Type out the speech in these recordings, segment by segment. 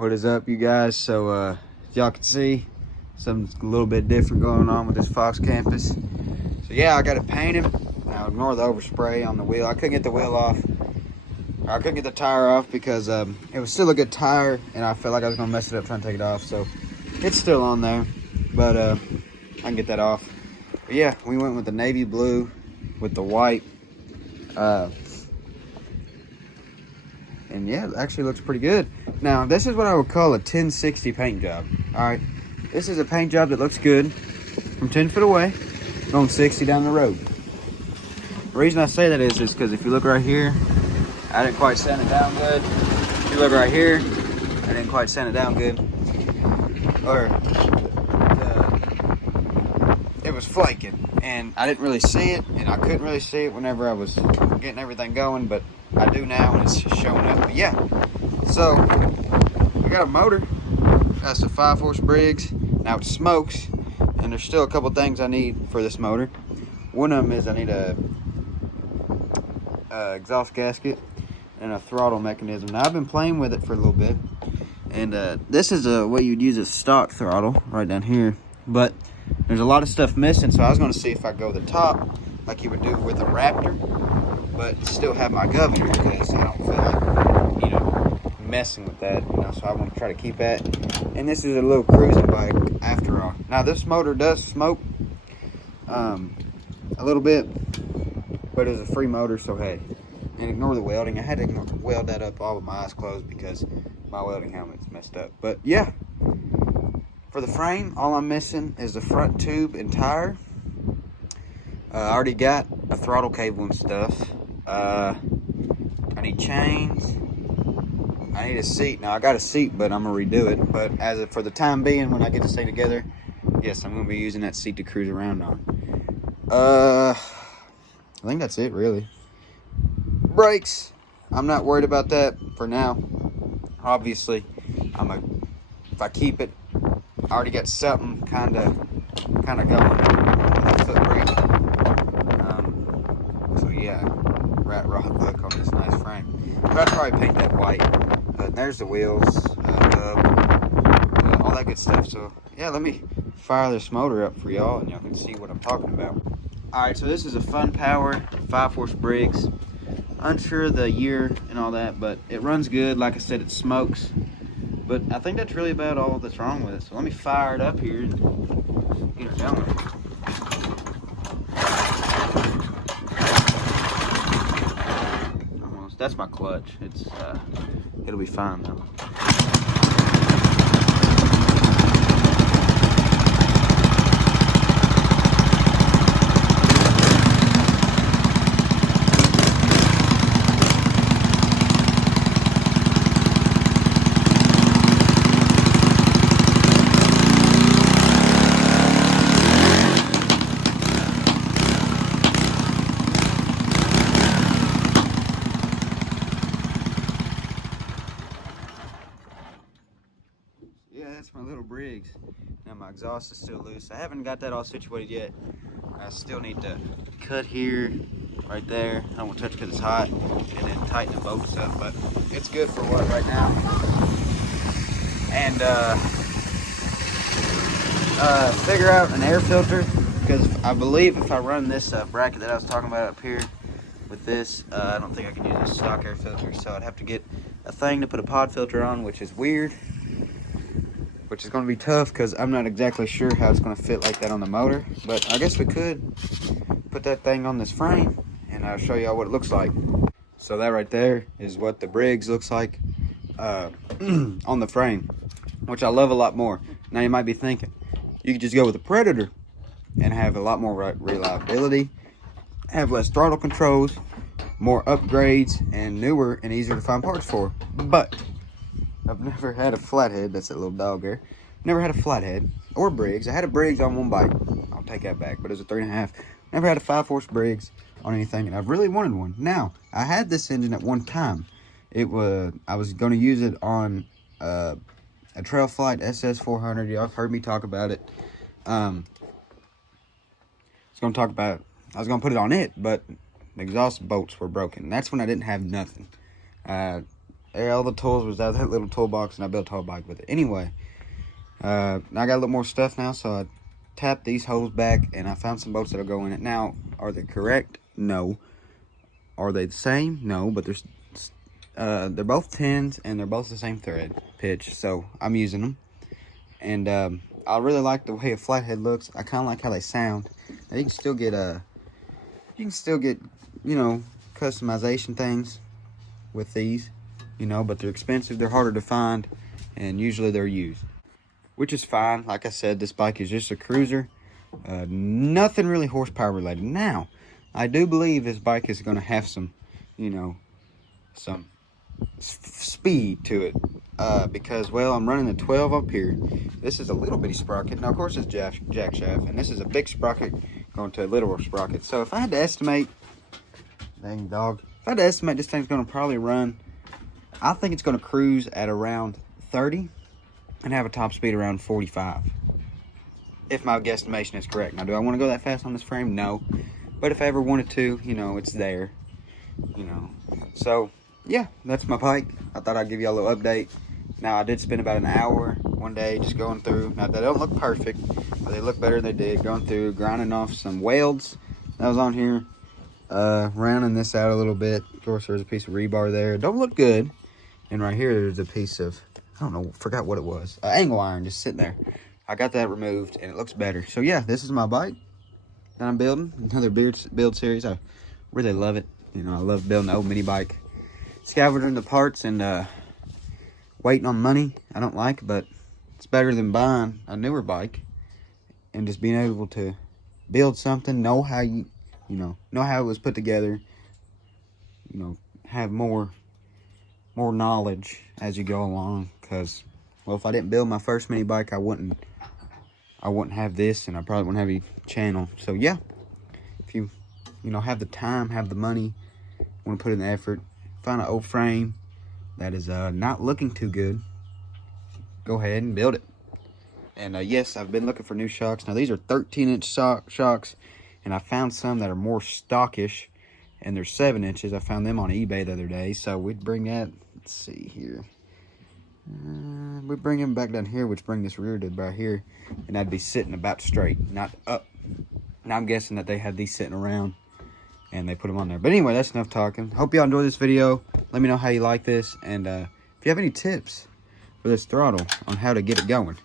What is up, you guys? So as y'all can see, something's a little bit different going on with this Fox Campus. So yeah, I got it painted. Now ignore the overspray on the wheel. I couldn't get the wheel off. I couldn't get the tire off because it was still a good tire, and I felt like I was gonna mess it up trying to take it off. So it's still on there, but I can get that off. But yeah, we went with the navy blue with the white. And yeah, it actually looks pretty good. Now, this is what I would call a 1060 paint job. All right, this is a paint job that looks good from 10 feet away, going 60 down the road. The reason I say that is because if you look right here, I didn't quite sand it down good. If you look right here, I didn't quite sand it down good. It was flaking, and I didn't really see it, and I couldn't really see it whenever I was getting everything going, but I do now, and it's showing up. But yeah, so we got a motor. That's a 5-horse Briggs. Now it smokes, and there's still a couple things I need for this motor. One of them is I need a exhaust gasket and a throttle mechanism. Now I've been playing with it for a little bit, and this is what you'd use a stock throttle right down here, but there's a lot of stuff missing, so I was going to see if I go the top like you would do with a Raptor, but still have my governor, because I don't feel like, messing with that, so I want to try to keep that. And this is a little cruising bike after all. Now this motor does smoke a little bit, but it's a free motor, so hey. And ignore the welding. I had to weld that up all with my eyes closed because my welding helmet's messed up. But yeah, for the frame, all I'm missing is the front tube and tire. I already got a throttle cable and stuff. I need chains. I need a seat. Now I got a seat, but I'm gonna redo it. But for the time being, when I get this thing together, yes, I'm gonna be using that seat to cruise around on. I think that's it, really. Brakes, I'm not worried about that for now. Obviously, if I keep it, I already got something kind of going. Foot brake. So yeah, rat rod look on this nice frame. But I'd probably paint that white. There's the wheels, all that good stuff. So yeah, let me fire this motor up for y'all, and y'all can see what I'm talking about. All right, so this is a Fun Power 5-horse Briggs. Unsure of the year and all that, but it runs good. Like I said, it smokes. But I think that's really about all that's wrong with it. So let me fire it up here and get it going. Almost. That's my clutch. It'll be fine though. That's my little Briggs. Now my exhaust is still loose. I haven't got that all situated yet. I still need to cut here, right there. I don't want to touch because it's hot, and then tighten the bolts up. But it's good for what right now. And figure out an air filter, because I believe if I run this bracket that I was talking about up here with this, I don't think I can use a stock air filter. So I'd have to get a thing to put a pod filter on, which is weird. Which is going to be tough because I'm not exactly sure how it's going to fit like that on the motor. But I guess we could put that thing on this frame, and I'll show y'all what it looks like. So that right there is what the Briggs looks like on the frame, which I love a lot more. Now you might be thinking, you could just go with the Predator and have a lot more reliability, have less throttle controls, more upgrades, and newer and easier to find parts for. But I've never had a flathead. That's that little dog there. Never had a flathead or Briggs. I had a Briggs on one bike. I'll take that back, but it was a 3.5. Never had a 5-horse Briggs on anything, and I've really wanted one. Now, I had this engine at one time. I was going to use it on a Trailflight SS400. Y'all have heard me talk about it. I was going to put it on it, but the exhaust bolts were broken. That's when I didn't have nothing. all the tools was out of that little toolbox, and I built a whole bike with it. Anyway, I got a little more stuff now, so I tapped these holes back, and I found some bolts that'll go in it. Now, are they correct? No. Are they the same? No, but they're both 10s, and they're both the same thread pitch, so I'm using them. And I really like the way a flathead looks. I kind of like how they sound. Now, you can still get you know, customization things with these, you know, but they're expensive, they're harder to find, and usually they're used, which is fine. Like I said, this bike is just a cruiser, nothing really horsepower related. Now, I do believe this bike is going to have some, you know, some speed to it, because, well, I'm running the 12 up here. This is a little bitty sprocket. Now, of course, it's jack shaft, and this is a big sprocket going to a littler sprocket. So if I had to estimate, dang dog, if I had to estimate, this thing's going to probably run, I think it's going to cruise at around 30 and have a top speed around 45, if my guesstimation is correct. Now, do I want to go that fast on this frame? No. But if I ever wanted to, you know, it's there, you know. So, yeah, that's my bike. I thought I'd give you a little update. Now, I did spend about an hour one day just going through. Now, they don't look perfect, but they look better than they did. Going through, grinding off some welds that was on here. Rounding this out a little bit. Of course, there's a piece of rebar there. Don't look good. And right here, there's a piece of, I don't know, forgot what it was. Angle iron just sitting there. I got that removed, and it looks better. So, yeah, this is my bike that I'm building. Another build series. I really love it. You know, I love building an old mini bike. Scavenging the parts and waiting on money, I don't like, but it's better than buying a newer bike and just being able to build something, know how know how it was put together, you know, have more knowledge as you go along. Because, well, if I didn't build my first mini bike, I wouldn't have this, and I probably wouldn't have a channel. So yeah, if you know, have the time, have the money, want to put in the effort, find an old frame that is not looking too good, go ahead and build it. And yes, I've been looking for new shocks. Now, these are 13-inch shocks, and I found some that are more stockish, and they're 7 inches. I found them on eBay the other day, so we'd bring that, let's see here. We bring them back down here, which bring this rear to about here, and I'd be sitting about straight, not up. Now, I'm guessing that they had these sitting around, and they put them on there. But anyway, that's enough talking. Hope y'all enjoy this video. Let me know how you like this, and if you have any tips for this throttle on how to get it going,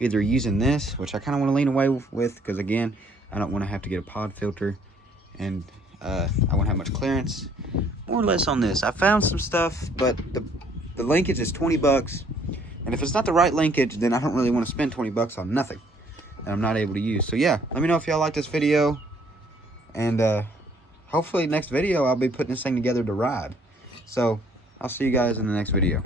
either using this, which I kind of want to lean away with, because again, I don't want to have to get a pod filter, and I won't have much clearance. More or less on this, I found some stuff, but the linkage is 20 bucks, and if it's not the right linkage, then I don't really want to spend 20 bucks on nothing that I'm not able to use. So yeah, let me know if y'all like this video, and hopefully next video I'll be putting this thing together to ride. So I'll see you guys in the next video.